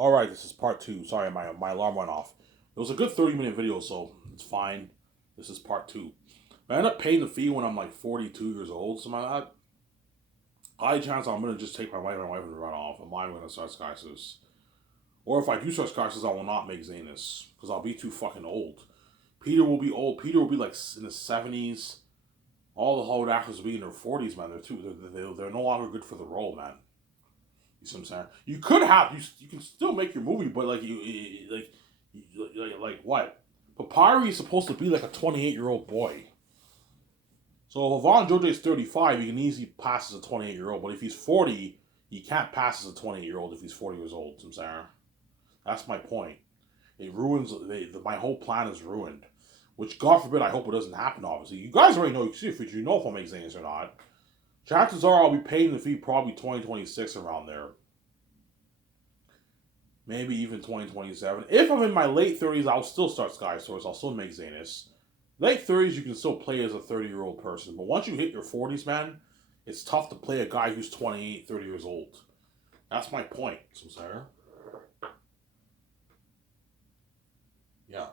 All right, this is part two. Sorry, my alarm went off. It was a good 30-minute video, so it's fine. This is part two. I ended up paying the fee when I'm like 42 years old, something like that. High chance I'm gonna just take my wife and run off. I'm not gonna start Skysis. Or if I do start Skysis, I will not make Zanus because I'll be too fucking old. Peter will be old. Peter will be like in his 70s. All the Hollywood actors will be in their 40s, man. They're no longer good for the role, man. You see what I'm saying? You could have you can still make your movie, but like like what? Papyri is supposed to be like a 28-year-old boy. So if Von Jojo is 35, he can easily pass as a 28-year-old. But if he's 40, he can't pass as a 28-year-old if he's 40 years old. You know what I'm saying? That's my point. It ruins my whole plan is ruined. Which God forbid, I hope it doesn't happen. Obviously, you guys already know. You see if you know if I'm making things or not. Chances are I'll be paying the fee probably 2026 around there. Maybe even 2027. If I'm in my late 30s, I'll still start Sky Source. I'll still make Zanus. Late 30s, you can still play as a 30-year-old person. But once you hit your 40s, man, it's tough to play a guy who's 28, 30 years old. That's my point, Samsara. Yeah.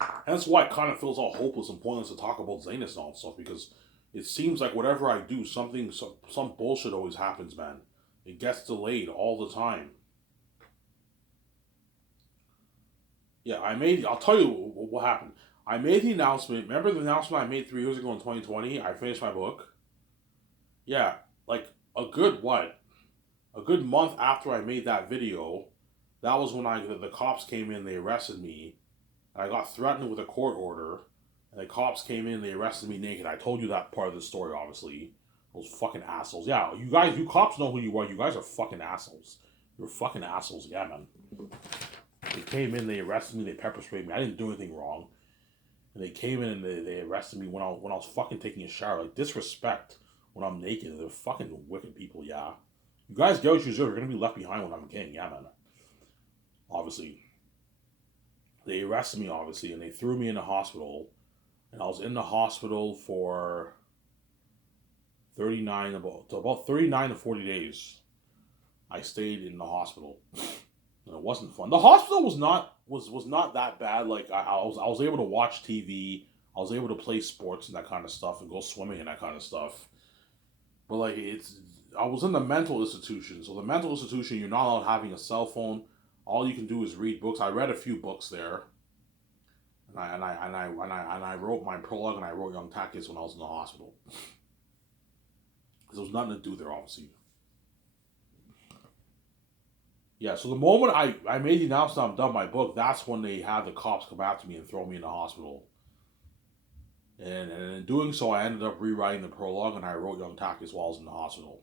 And that's why it kind of feels all hopeless and pointless to talk about Zanus and all that stuff, because it seems like whatever I do, some bullshit always happens, man. It gets delayed all the time. Yeah, I'll tell you what happened. I made the announcement. Remember the announcement I made 3 years ago in 2020? I finished my book. Yeah, like a good what? A good month after I made that video, that was when the cops came in. They arrested me, and I got threatened with a court order. And the cops came in. They arrested me naked. I told you that part of the story, obviously. Those fucking assholes. Yeah, you cops know who you are. You guys are fucking assholes. You're fucking assholes. Yeah, man. They came in, they arrested me, they pepper sprayed me. I didn't do anything wrong. And they came in and they arrested me when I was fucking taking a shower. Like, disrespect when I'm naked. They're fucking wicked people, yeah. You guys get what you deserve. You're gonna be left behind when I'm king, yeah, man. Obviously. They arrested me, obviously, and they threw me in the hospital. And I was in the hospital for 39 to 40 days. I stayed in the hospital. And it wasn't fun. The hospital was not that bad. Like I was able to watch TV. I was able to play sports and that kind of stuff and go swimming and that kind of stuff. But like I was in the mental institution. So the mental institution, you're not allowed having a cell phone. All you can do is read books. I read a few books there. And I wrote my prologue and I wrote Young Takis when I was in the hospital. Because there was nothing to do there, obviously. Yeah, so the moment I made the announcement I'm done my book, that's when they had the cops come after me and throw me in the hospital. And in doing so, I ended up rewriting the prologue and I wrote Young Takis while I was in the hospital.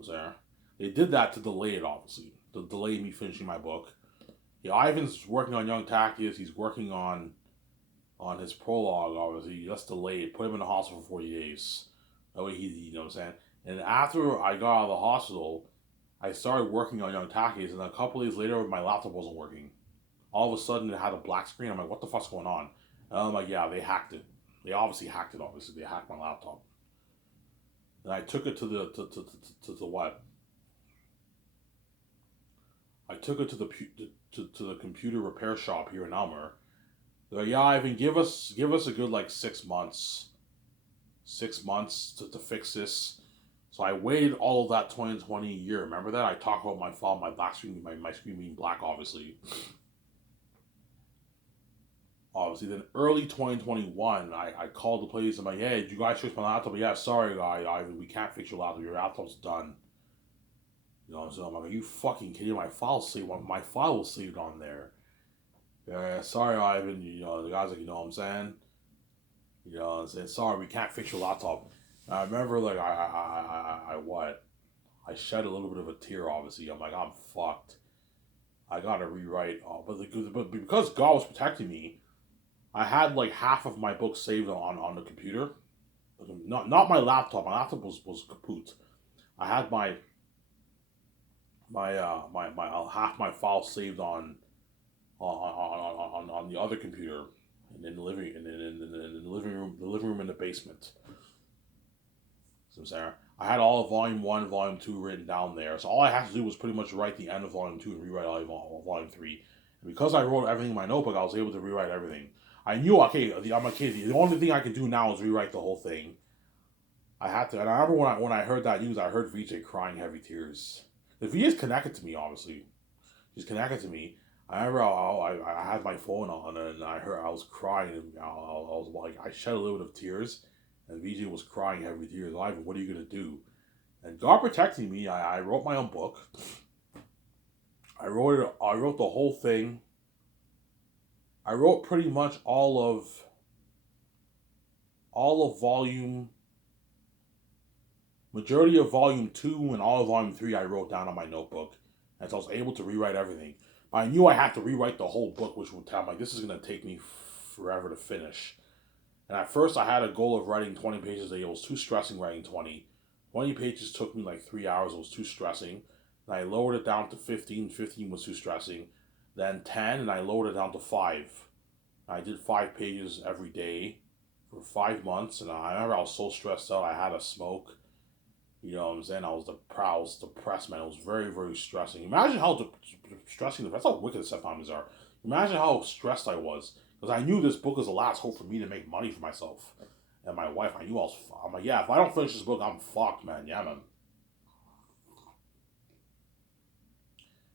So there. They did that to delay it, obviously. To delay me finishing my book. Yeah, Ivan's working on Young Takis. He's working on his prologue, obviously. Let's delay it. Put him in the hospital for 40 days. That way you know what I'm saying? And after I got out of the hospital, I started working on Young Takis, and a couple days later, my laptop wasn't working. All of a sudden, it had a black screen. I'm like, what the fuck's going on? And I'm like, yeah, they hacked it. They obviously hacked it, obviously. They hacked my laptop. And I took it to the what? I took it to the computer repair shop here in Elmer. They're like, yeah, Ivan, give us a good like 6 months. 6 months to fix this. So I waited all of that 2020 year. Remember that? I talked about my file, my black screen, my screen being black, obviously. Obviously, then early 2021, I called the place. I'm like, hey, did you guys fix my laptop? Yeah, sorry, guy, we can't fix your laptop. Your laptop's done. You know what I'm saying? I'm like, are you fucking kidding? My file was saved on there. Yeah, sorry, Ivan. You know, the guy's like, you know what I'm saying? You know what I'm saying? Sorry, we can't fix your laptop. And I remember, like, I what? I shed a little bit of a tear, obviously. I'm like, I'm fucked. I gotta rewrite. But because God was protecting me, I had like half of my book saved on the computer. Not my laptop. My laptop was kaput. I had my half my file saved on the other computer, and in the living room in the basement. So Sarah, I had all of Volume 1, Volume 2 written down there. So all I had to do was pretty much write the end of Volume 2 and rewrite all of Volume 3. And because I wrote everything in my notebook, I was able to rewrite everything. I knew, okay, I'm a kid. The only thing I can do now is rewrite the whole thing. I had to, and I remember when I heard that news, I heard VJ crying heavy tears. The VJ is connected to me, obviously. She's connected to me. I remember I had my phone on and I heard I was crying. And I was like, I shed a little bit of tears, and VJ was crying heavy tears. Ivan, what are you gonna do? And God protecting me, I wrote my own book. I wrote it. I wrote the whole thing. I wrote pretty much all of volume, majority of volume 2 and all of volume 3. I wrote down on my notebook, and so I was able to rewrite everything. But I knew I had to rewrite the whole book, which would tell me like this is gonna take me forever to finish. And at first, I had a goal of writing 20 pages a day. It was too stressing writing 20. 20 pages took me like 3 hours. It was too stressing. And I lowered it down to 15. 15 was too stressing. Then 10, and I lowered it down to 5. I did 5 pages every day for 5 months. And I remember I was so stressed out. I had a smoke. You know what I'm saying? I was depressed, man. It was very, very stressing. Imagine how stressing, that's how wicked the times are. Imagine how stressed I was. Because I knew this book was the last hope for me to make money for myself and my wife. I'm like, yeah, if I don't finish this book, I'm fucked, man. Yeah, man.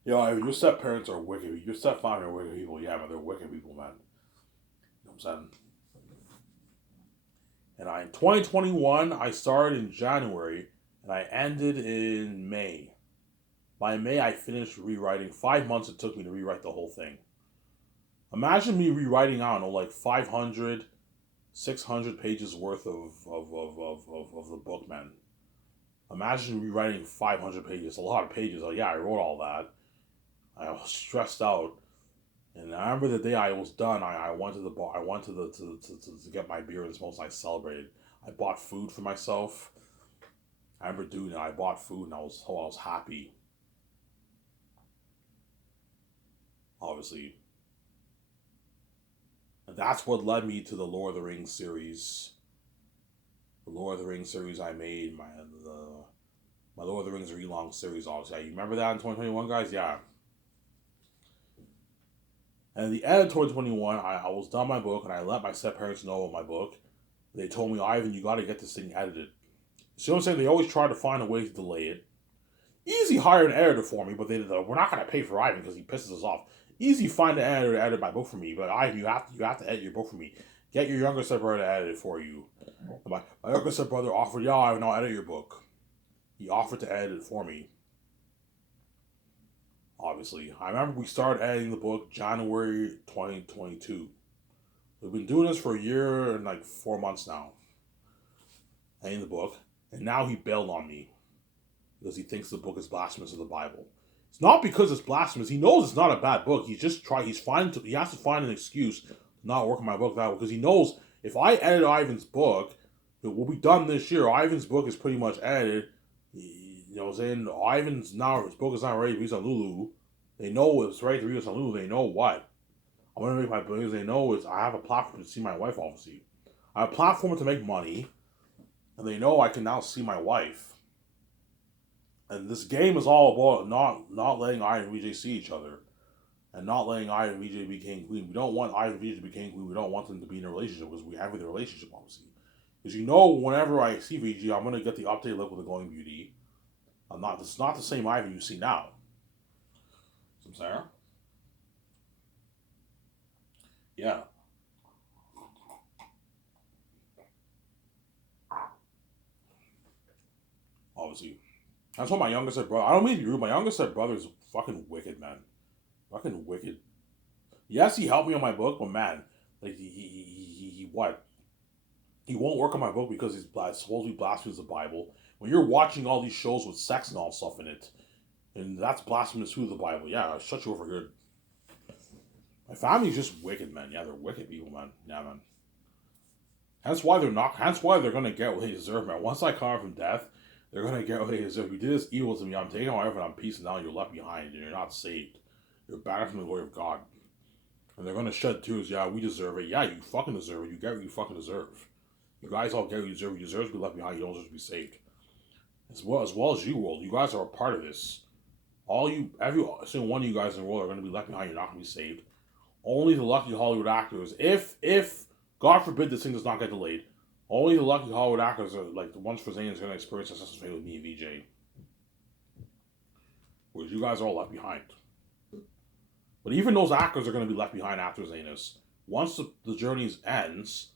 You know, your step parents are wicked. Your stepfather are wicked people. Yeah, man, they're wicked people, man. You know what I'm saying? And in 2021, I started in January and I ended in May. By May, I finished rewriting. 5 months it took me to rewrite the whole thing. Imagine me rewriting, I don't know, like 500, 600 pages worth of the book, man. Imagine rewriting 500 pages. A lot of pages. Like, yeah, I wrote all that. I was stressed out. And I remember the day I was done, I went to the bar. I went to get my beer and smoke. I celebrated. I bought food for myself. I remember doing it. I bought food and I was happy. Obviously. And that's what led me to the Lord of the Rings series. The Lord of the Rings series I made, my Lord of the Rings Relong series, obviously. You remember that in 2021, guys? Yeah. And at the end of 2021, I was done my book, and I let my step parents know about my book. They told me, Ivan, you got to get this thing edited. So, you know what I'm saying? They always try to find a way to delay it. Easy hire an editor for me, but we're not going to pay for Ivan because he pisses us off. Easy find an editor to edit my book for me, but Ivan, you have to edit your book for me. Get your younger stepbrother to edit it for you. My younger stepbrother offered, yeah, Ivan, I'll edit your book. He offered to edit it for me. Obviously, I remember we started editing the book January 2022. We've been doing this for a year and like 4 months now. Editing the book, and now he bailed on me because he thinks the book is blasphemous of the Bible. It's not because it's blasphemous. He knows it's not a bad book. He has to find an excuse to not work on my book that way because he knows if I edit Ivan's book, it will be done this year. Ivan's book is pretty much edited. You know what I'm saying? His book is not ready to release on Lulu. They know it's ready to release on Lulu. They know what. I'm going to make my billions. They know is I have a platform to see my wife, obviously. I have a platform to make money. And they know I can now see my wife. And this game is all about not letting I and VJ see each other. And not letting I and VJ be king and queen. We don't want I and VJ to be king and queen. We don't want them to be in a relationship because we have the relationship, obviously. Because you know, whenever I see VJ, I'm going to get the updated look with the glowing beauty. It's not the same Ivan you see now. Some Sarah? Yeah. Obviously. That's what my youngest brother. I don't mean to be rude. My youngest brother is fucking wicked, man. Fucking wicked. Yes, he helped me on my book, but man, like he what? He won't work on my book because he's supposedly blasphemes the Bible. When you're watching all these shows with sex and all stuff in it, and that's blasphemous to the Bible. Yeah, I'll shut you over good. My family's just wicked, man. Yeah, they're wicked people, man. Yeah, man. Hence why they're gonna get what they deserve, man. Once I come from death, they're gonna get what they deserve. You did this evil to me. I'm taking my life and I'm piecing down. You're left behind, and you're not saved. You're banished from the glory of God. And they're gonna shed tears. Yeah, we deserve it. Yeah, you fucking deserve it. You get what you fucking deserve. You guys all get what you deserve. You deserve to be left behind. You don't deserve to be saved. as well as you, world. You guys are a part of this. Every single one of you guys in the world are going to be left behind. You're not going to be saved. Only the lucky Hollywood actors, if God forbid this thing does not get delayed, only the lucky Hollywood actors are like the ones for Zane is going to experience a successful fate with me and VJ. Whereas you guys are all left behind. But even those actors are going to be left behind after Zanus. Once the journey ends,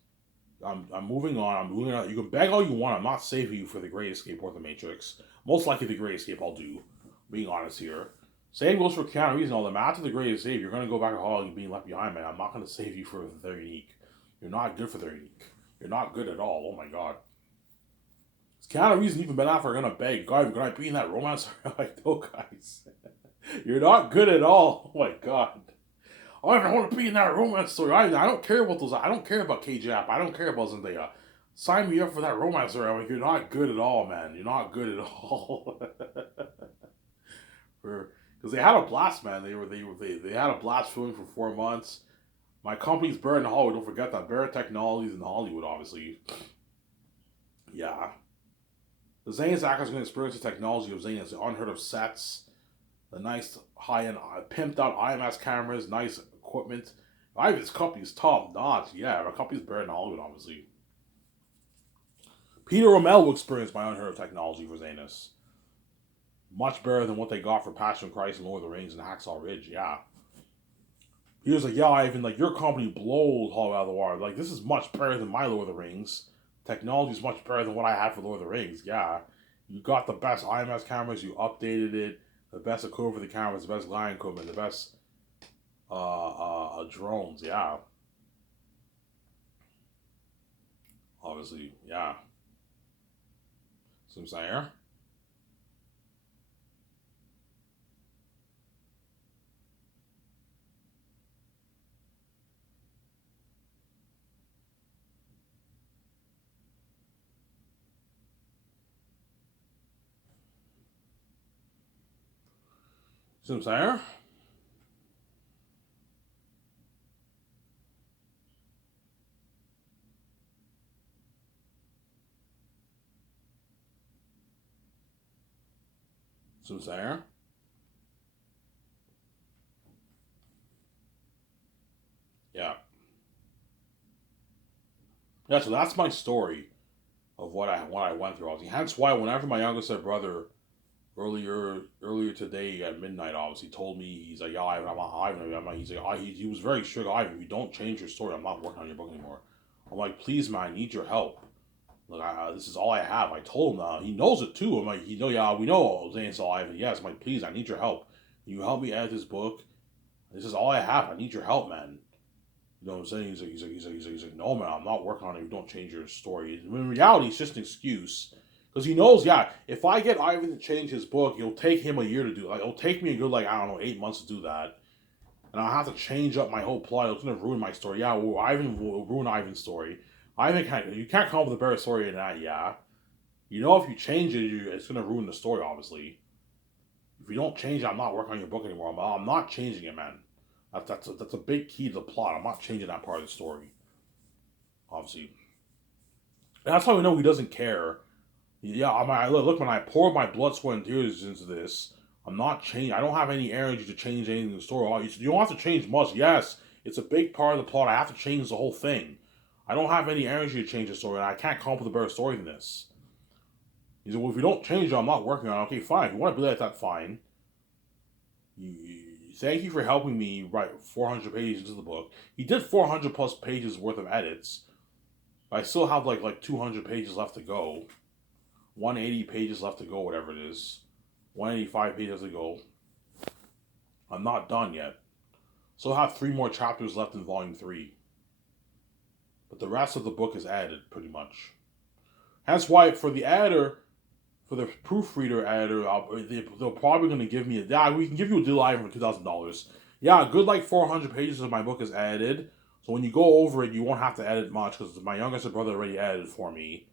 I'm moving on. I'm moving on. You can beg all you want. I'm not saving you for the Great Escape or the Matrix. Most likely the Great Escape I'll do. Being honest here. Same goes for Keanu Reeves and all them. After the Great Escape, you're going to go back to Hollywood being left behind, man. I'm not going to save you for the unique. You're not good for the unique. You're not good at all. Oh my god. Is Keanu Reeves and even Ben Affleck are going to beg, God, can I be in that romance? Like, no, guys. You're not good at all. Oh my god. I want to be in that romance story. I don't care about those. I don't care about K-Jap. I don't care about Zendaya. Sign me up for that romance story. I'm like, you're not good at all, man. You're not good at all. Because they had a blast, man. They had a blast filming for 4 months. My company's Barrett in Hollywood. Don't forget that. Barrett Technologies in Hollywood, obviously. Yeah. The Zane's actors going to experience the technology of Zane's unheard of sets, the nice high-end, pimped out IMAX cameras, nice equipment. This company's top notch. Yeah, our company's Barrett in Hollywood, obviously. Peter O'Mell will experience my unheard of technology for Zanus. Much better than what they got for Passion of Christ and Lord of the Rings and Hacksaw Ridge, yeah. He was like, yeah, Ivan, like, your company blows Hollywood out of the water. Like, this is much better than my Lord of the Rings. Technology is much better than what I had for Lord of the Rings, yeah. You got the best IMAX cameras, you updated it, the best equipment for the cameras, the best line equipment, the best drones, yeah. Obviously, yeah. See what I'm saying here? See what I'm saying here? See what I'm saying here? Yeah. Yeah, so that's my story of what I went through. Obviously, hence why whenever my youngest brother earlier today at midnight, obviously told me he's like, yeah, I'm like, he's like, he was very strict. Ivan, if you don't change your story, I'm not working on your book anymore. I'm like, please, man, I need your help. Like, this is all I have. I told him he knows it too. I'm like, yeah, we know Zane's alive. And yes, I'm like, please, I need your help. Can you help me edit this book? This is all I have. I need your help, man. You know what I'm saying? He's like, no, man, I'm not working on it. You don't change your story. In reality, it's just an excuse. Because he knows, yeah, if I get Ivan to change his book, it'll take him a year to do it. Like, it'll take me a good, like, I don't know, 8 months to do that. And I'll have to change up my whole plot. It's going to ruin my story. Yeah, well, Ivan will ruin Ivan's story. You can't come up with a better story than that, yeah. You know, if you change it, it's going to ruin the story, obviously. If you don't change it, I'm not working on your book anymore. I'm not changing it, man. That's a big key to the plot. I'm not changing that part of the story. Obviously. And that's how we know he doesn't care. Yeah, look, when I pour my blood, sweat, and tears into this, I'm not changing. I don't have any energy to change anything in the story. You don't have to change much. Yes, it's a big part of the plot. I have to change the whole thing. I don't have any energy to change the story, and I can't come up with a better story than this. He said, well, if you don't change it, I'm not working on it. Okay, fine. If you want to be like that, fine. Thank you for helping me write 400 pages into the book. He did 400 plus pages worth of edits. I still have like 200 pages left to go. 180 pages left to go, whatever it is. 185 pages to go. I'm not done yet. So I have 3 more chapters left in volume 3. But the rest of the book is added, pretty much. That's why for the editor, for the proofreader editor, they're probably going to give me we can give you a deal item for $2,000. Yeah, a good like 400 pages of my book is edited. So when you go over it, you won't have to edit much because my youngest brother already edited for me.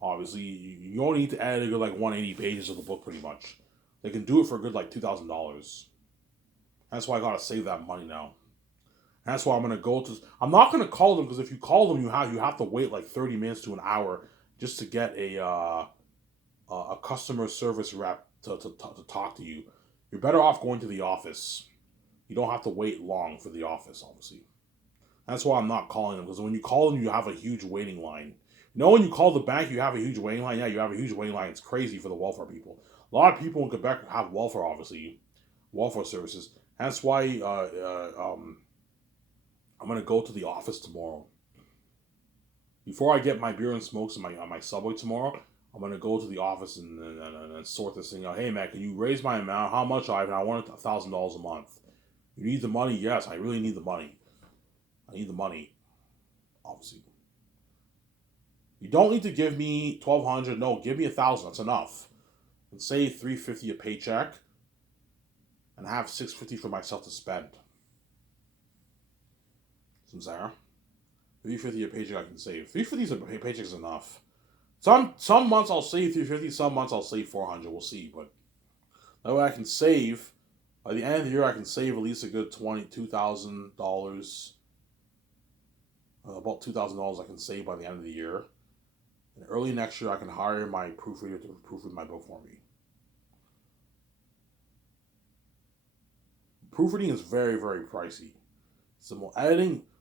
Obviously, you only need to edit a good like 180 pages of the book, pretty much. They can do it for a good like $2,000. That's why I gotta save that money now. That's why I'm gonna go to. I'm not gonna call them because if you call them, you have to wait like 30 minutes to an hour just to get a customer service rep to talk to you. You're better off going to the office. You don't have to wait long for the office, obviously. That's why I'm not calling them, because when you call them, you have a huge waiting line. You know, when you call the bank, you have a huge waiting line. Yeah, you have a huge waiting line. It's crazy for the welfare people. A lot of people in Quebec have welfare, obviously, welfare services. That's why I'm gonna go to the office tomorrow. Before I get my beer and smokes on my subway tomorrow, I'm gonna go to the office and sort this thing out. Hey man, can you raise my amount? How much I want $1,000 a month. You need the money? Yes, I really need the money. I need the money, obviously. You don't need to give me 1,200. No, give me 1,000. That's enough. And save 350 a paycheck, and have 650 for myself to spend. Some Sarah. 350 a paycheck I can save. 350 a paycheck is enough. Some months I'll save 350. Some months I'll save 400. We'll see, but that way I can save. By the end of the year, I can save at least a good $22,000. About $2,000 I can save by the end of the year. And early next year, I can hire my proofreader to proofread my book for me. Proofreading is very, very pricey.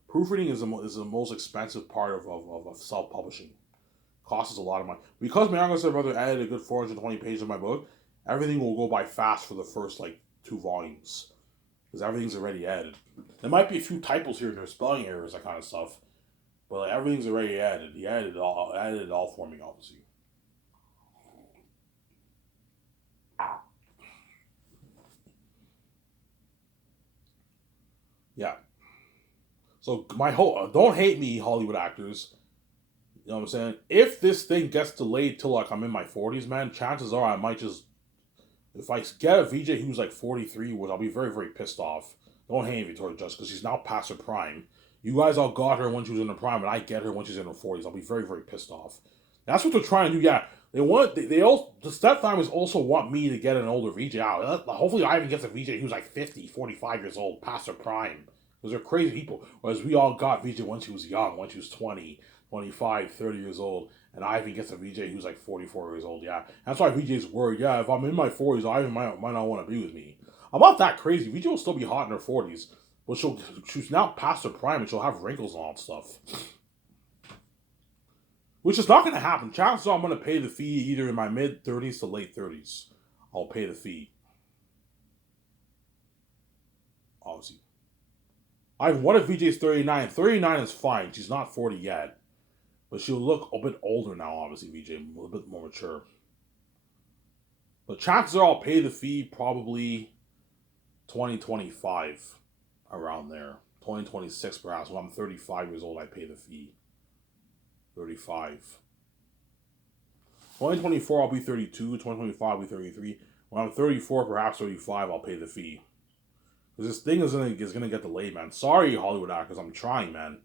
Proofreading is the most expensive part of self-publishing. Costs us a lot of money. Because my younger brother added a good 420 pages of my book, everything will go by fast for the first, 2 volumes. Because everything's already added. There might be a few typos here and there, spelling errors, that kind of stuff. But everything's already added. He added it all for me, obviously. Yeah. So my whole don't hate me, Hollywood actors. You know what I'm saying? If this thing gets delayed till I'm in my 40s, man, chances are I might just, if I get a VJ who's 43, which I'll be very, very pissed off. Don't hate Victoria Justice, because she's now past her prime. You guys all got her when she was in her prime, and I get her when she's in her 40s. I'll be very, very pissed off. That's what they're trying to do. Yeah, they also, the stepfamilies also want me to get an older VJ out. Hopefully Ivan gets a VJ who's 50, 45 years old, past her prime. Because they're crazy people. Whereas we all got VJ when she was young, when she was 20, 25, 30 years old. And Ivan gets a VJ who's 44 years old. Yeah, that's why VJ's worried. Yeah, if I'm in my 40s, Ivan might not want to be with me. I'm not that crazy. VJ will still be hot in her 40s. But she's now past her prime and she'll have wrinkles and all that stuff. Which is not going to happen. Chances are I'm going to pay the fee either in my mid-30s to late 30s. I'll pay the fee. Obviously. What if VJ's 39? 39 is fine. She's not 40 yet. But she'll look a bit older now, obviously, VJ. A little bit more mature. But chances are I'll pay the fee probably 2025. Around there. 2026 perhaps. When I'm 35 years old, I pay the fee. 35. 2024, I'll be 32. 2025, I'll be 33. When I'm 34, perhaps 35, I'll pay the fee. Because this thing is gonna get delayed, man. Sorry, Hollywood actors. I'm trying, man.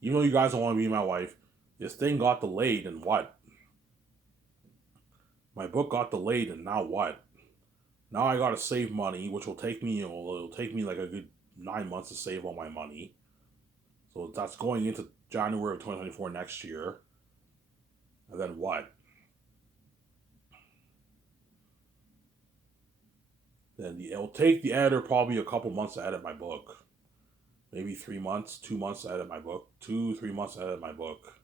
Even though you guys don't want to be my wife, this thing got delayed, and what? My book got delayed, and now what? Now I gotta save money, which will take me, it'll take me a good 9 months to save all my money. So that's going into January of 2024 next year. And then what? Then it'll take the editor probably a couple months to edit my book. Maybe 3 months, 2 months to edit my book. 2-3 months to edit my book.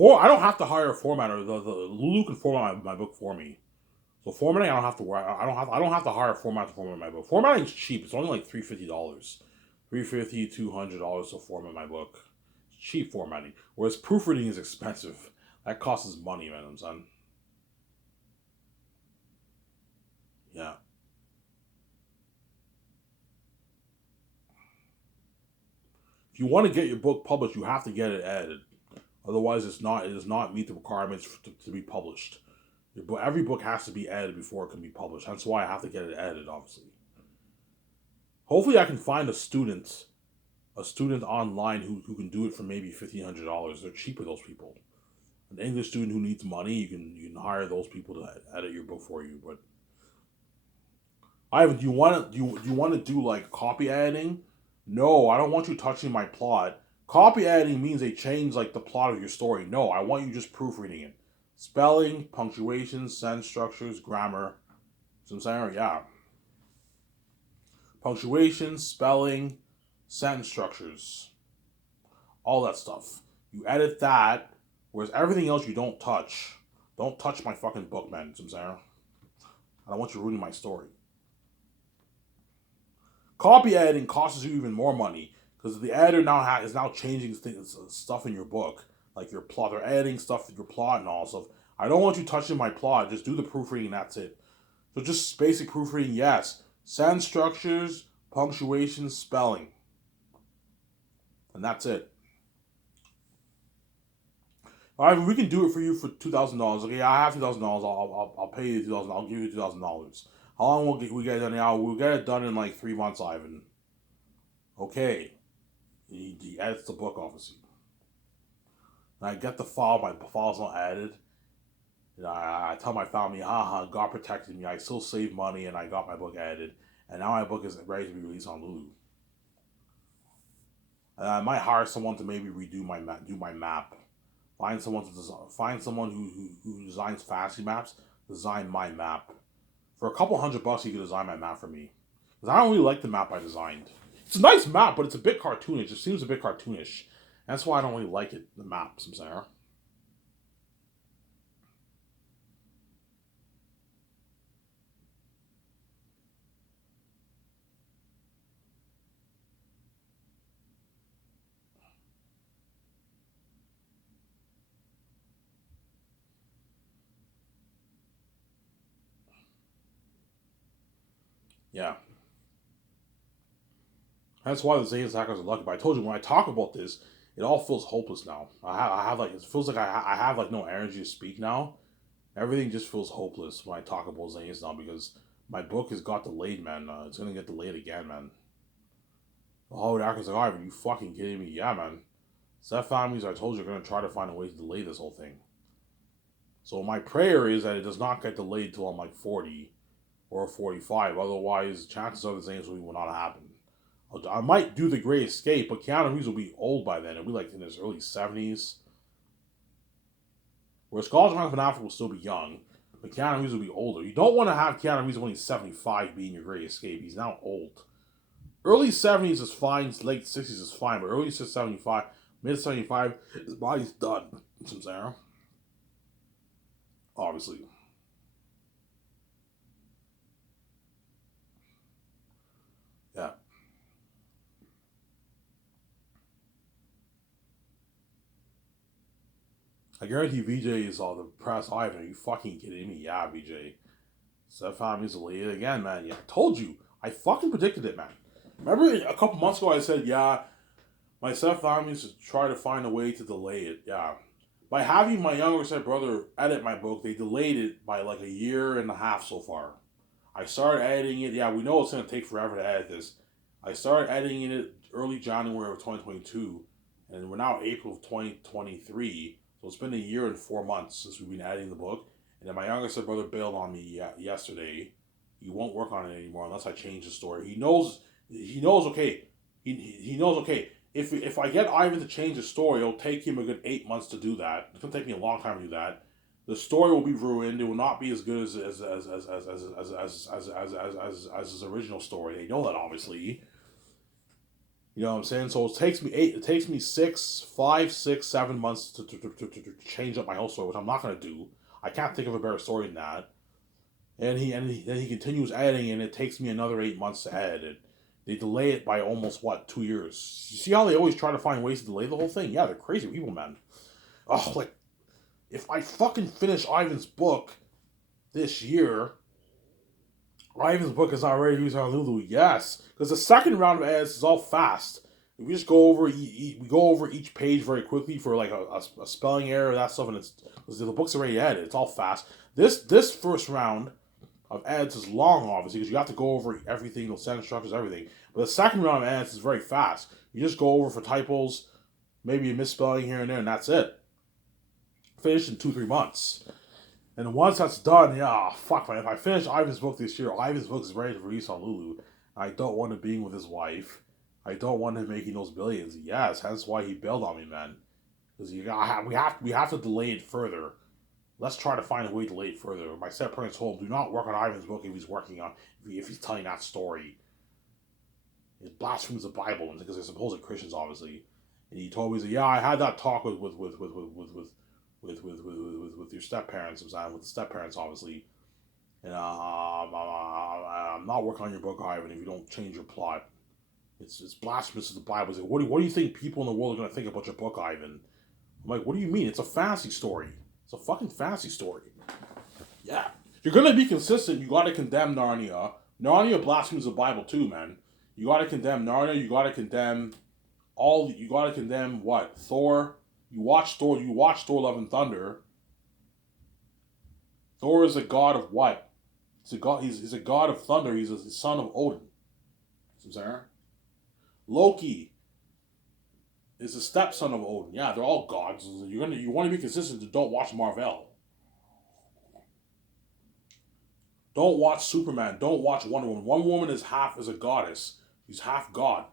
I don't have to hire a formatter. The Lulu can format my book for me. So formatting, I don't have to worry. I don't have to hire a format to format my book. Formatting is cheap. It's only $350. $350, $200 to format my book. It's cheap formatting. Whereas proofreading is expensive. That costs money, man, son. Yeah. If you want to get your book published, you have to get it edited. Otherwise, it does not meet the requirements to be published. Every book has to be edited before it can be published. That's why I have to get it edited, obviously. Hopefully I can find a student online who can do it for maybe $1,500. They're cheaper, those people. An English student who needs money, you can hire those people to edit your book for you. But Ivan, do you want to do copy editing? No, I don't want you touching my plot. Copy editing means they change the plot of your story. No, I want you just proofreading it. Spelling, punctuation, sentence structures, grammar. So I'm saying, yeah. Punctuation, spelling, sentence structures, all that stuff. You edit that, whereas everything else you don't touch. Don't touch my fucking book, man. You know what I'm saying? I don't want you ruining my story. Copy editing costs you even more money because the editor is now changing stuff in your book, like your plot. They're editing stuff in your plot and all stuff. I don't want you touching my plot. Just do the proofreading. That's it. So just basic proofreading, yes. Sentence structures, punctuation, spelling, and that's it. All right, we can do it for you for $2,000. Okay, I have $2,000. I'll pay you 2,000. I'll give you $2,000. How long will we get it done now? We'll get it done in like 3 months, Ivan. Okay. He edits the book, obviously. And I get the file. My file's not added. And I tell my family, haha, God protected me. I still saved money, and I got my book edited. And now my book is ready to be released on Lulu. And I might hire someone to maybe do my map. Find someone who designs fantasy maps. Design my map. For a couple $100, you can design my map for me. Because I don't really like the map I designed. It's a nice map, but it's a bit cartoonish. It seems a bit cartoonish. That's why I don't really like it, the maps, I'm saying. Yeah. That's why the Zane attackers are lucky. But I told you, when I talk about this, it all feels hopeless now. I have like, it feels like I have like no energy to speak now. Everything just feels hopeless when I talk about Zanes now because my book has got delayed, man. It's gonna get delayed again, man. The Hollywood actors like, are you fucking kidding me? Yeah, man. Seth families, I told you, are gonna try to find a way to delay this whole thing. So my prayer is that it does not get delayed till I'm like 40 or 45. Otherwise, chances are the Zanes will not happen. I might do the Great Escape, but Keanu Reeves will be old by then. He'll be like in his early 70s. Where Scholars of Africa will still be young, but Keanu Reeves will be older. You don't want to have Keanu Reeves only 75 being your Great Escape. He's now old. Early 70s is fine, late 60s is fine, but early 75, mid 75, his body's done. Some Sarah. Obviously. Yeah. I guarantee VJ is all the press. Ivan, are you fucking kidding me? Yeah, VJ. Seth Family's delayed again, man. Yeah, I told you. I fucking predicted it, man. Remember a couple months ago I said, yeah, my Seth Family's to try to find a way to delay it. Yeah. By having my younger step brother edit my book, they delayed it by like a year and a half so far. I started editing it. Yeah, we know it's going to take forever to edit this. I started editing it early January of 2022, and we're now April of 2023. So it's been a year and 4 months since we've been editing the book. And then my youngest brother bailed on me yesterday. He won't work on it anymore unless I change the story. He knows. He knows. Okay. He knows. Okay. If I get Ivan to change the story, it'll take him a good 8 months to do that. It's gonna take me a long time to do that. The story will be ruined. It will not be as good as his original story. They know that, obviously. You know what I'm saying? So it takes me 7 months to change up my whole story, which I'm not gonna do. I can't think of a better story than that. Then he continues editing, and it takes me another 8 months to edit it. They delay it by almost 2 years. You see how they always try to find ways to delay the whole thing? Yeah, they're crazy people, man. Oh, like if I fucking finish Ivan's book this year, Ivan's book is already used on Lulu. Yes, because the second round of ads is all fast. We just go over we go over each page very quickly for like a spelling error, that stuff, and it's the book's already edited. It's all fast. This first round of ads is long, obviously, because you have to go over everything, the sentence structures, everything. But the second round of ads is very fast. You just go over for typos, maybe a misspelling here and there, and that's it. Finished in 2-3 months. And once that's done, yeah, fuck, man. If I finish Ivan's book this year, Ivan's book is ready to release on Lulu. I don't want him being with his wife. I don't want him making those billions. Yes, hence why he bailed on me, man. Because we have to delay it further. Let's try to find a way to delay it further. My step parents told him, do not work on Ivan's book if he's working on, if he's telling that story. It blasphemes the Bible, because they're supposed Christians, obviously. And he told me, yeah, I had that talk with your step parents, with the step parents, obviously. And I'm not working on your book, Ivan, if you don't change your plot. It's blasphemous to the Bible. Like, what do you think people in the world are going to think about your book, Ivan? I'm like, what do you mean? It's a fantasy story. It's a fucking fantasy story. Yeah. If you're going to be consistent, you got to condemn Narnia. Narnia blasphemes the Bible too, man. You got to condemn Narnia. You got to condemn you got to condemn what? Thor. You watch Thor. Love and Thunder. Thor is a god of what? He's a god. He's a god of thunder. He's a son of Odin. See what I'm saying? Loki is a stepson of Odin. Yeah, they're all gods. You want to be consistent. Don't watch Marvel. Don't watch Superman. Don't watch Wonder Woman. Wonder Woman is a goddess. She's half god,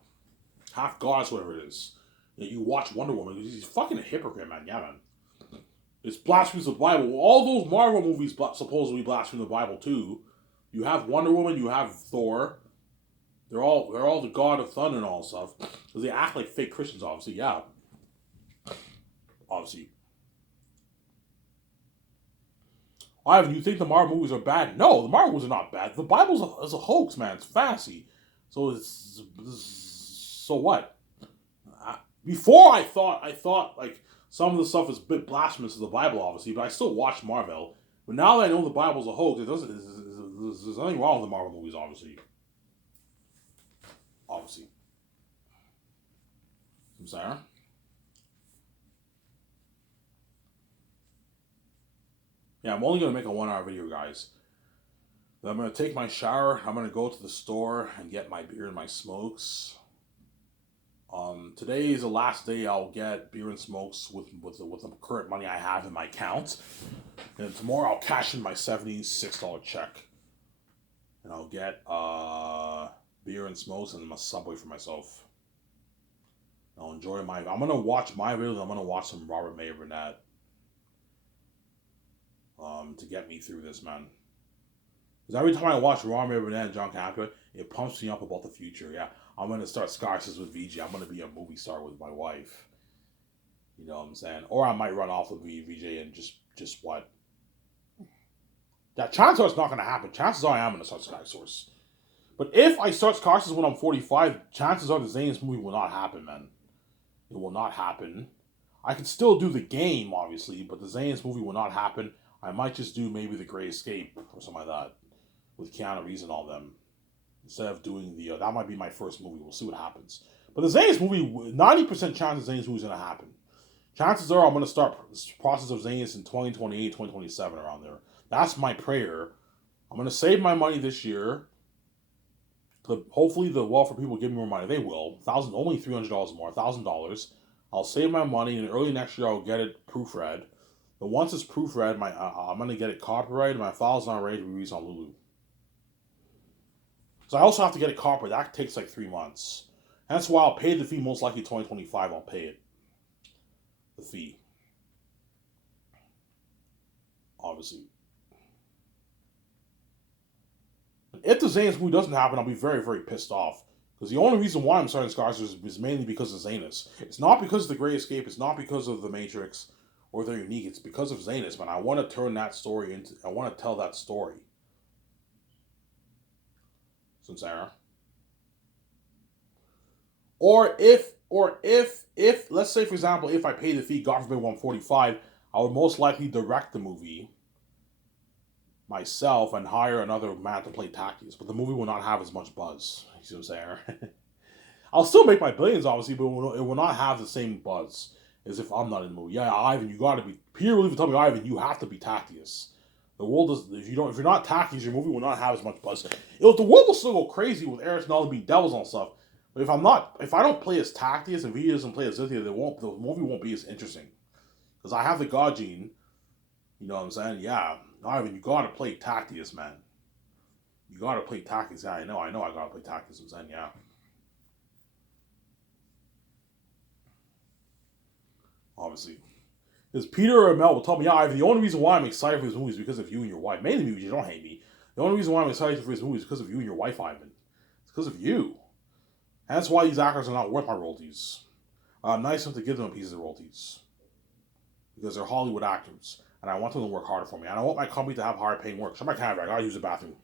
half goddess, whatever it is. You watch Wonder Woman. He's fucking a hypocrite, man. Yeah, man. It's blasphemies of the Bible. All those Marvel movies supposedly blaspheme the Bible too. You have Wonder Woman. You have Thor. They're all the god of thunder and all stuff. Because they act like fake Christians, obviously. Yeah. Obviously. Ivan, you think the Marvel movies are bad? No, the Marvel movies are not bad. The Bible is a hoax, man. It's fantasy. So so what? Before I thought like some of the stuff is a bit blasphemous to the Bible, obviously, but I still watch Marvel. But now that I know the Bible's a hoax, there's nothing wrong with the Marvel movies, obviously. Obviously. I'm sorry. Yeah, I'm only going to make a 1 hour video, guys. Then I'm going to take my shower. I'm going to go to the store and get my beer and my smokes. Today is the last day I'll get beer and smokes with the current money I have in my account. And tomorrow I'll cash in my $76 check. And I'll get beer and smokes and a Subway for myself. I'll enjoy I'm going to watch my videos. I'm going to watch some Robert May Burnett. To get me through this, man. Because every time I watch Robert May Burnett and John Campbell, it pumps me up about the future. Yeah, I'm going to start Scarces with VJ. I'm going to be a movie star with my wife. You know what I'm saying? Or I might run off with VJ and just what? That chances are it's not going to happen. Chances are I am going to start Sky Source. But if I start Scarces when I'm 45, chances are the Zaynus movie will not happen, man. It will not happen. I can still do the game, obviously, but the Zaynus movie will not happen. I might just do maybe The Great Escape or something like that with Keanu Reeves and all them. Instead of doing that might be my first movie. We'll see what happens. But the Zaynus movie, 90% chance the Zaynus movie is going to happen. Chances are I'm going to start the process of Zaynus in 2028, 2027, around there. That's my prayer. I'm going to save my money this year. Hopefully the welfare people give me more money. They will. Only $300 more, $1,000. I'll save my money, and early next year I'll get it proofread. But once it's proofread, I'm going to get it copyrighted, and my file's not ready to be released on Lulu. So I also have to get it copyrighted. That takes like 3 months. And that's why I'll pay the fee, most likely 2025. I'll pay it. The fee. Obviously. If the Zaynus movie doesn't happen, I'll be very, very pissed off. Because the only reason why I'm starting Scarces is mainly because of Zaynus. It's not because of The Great Escape. It's not because of The Matrix or They're Unique. It's because of Zaynus, man. I want to turn that story into... I want to tell that story. Sincera. Or if, let's say, for example, if I pay the fee, God forbid, $145, I would most likely direct the movie myself and hire another man to play Tactics. But the movie will not have as much buzz. You see what I'm saying? I'll still make my billions, obviously, but it will not have the same buzz as if I'm not in the movie. Yeah, Ivan, you gotta be... Peter will even tell me, Ivan, you have to be Tactics. The world does... If you're not Tactics, your movie will not have as much buzz. The world will still go crazy with Eris and all the being devils and stuff. But if I don't play as Tactics and Vita doesn't play as Zithia, the movie won't be as interesting. Because I have the God gene. You know what I'm saying? Yeah. Ivan, you gotta play Tactics, man. You gotta play Tactics. Yeah, I know I gotta play Tactics. I'm saying, yeah. Obviously. Because Peter and Mel will tell me, yeah, Ivan, the only reason why I'm excited for this movie is because of you and your wife. Mainly because you don't hate me. The only reason why I'm excited for this movie is because of you and your wife, Ivan. It's because of you. And that's why these actors are not worth my royalties. I'm nice enough to give them a piece of the royalties. Because they're Hollywood actors. And I want them to work harder for me. And I want my company to have higher paying work. So my camera, I gotta use the bathroom.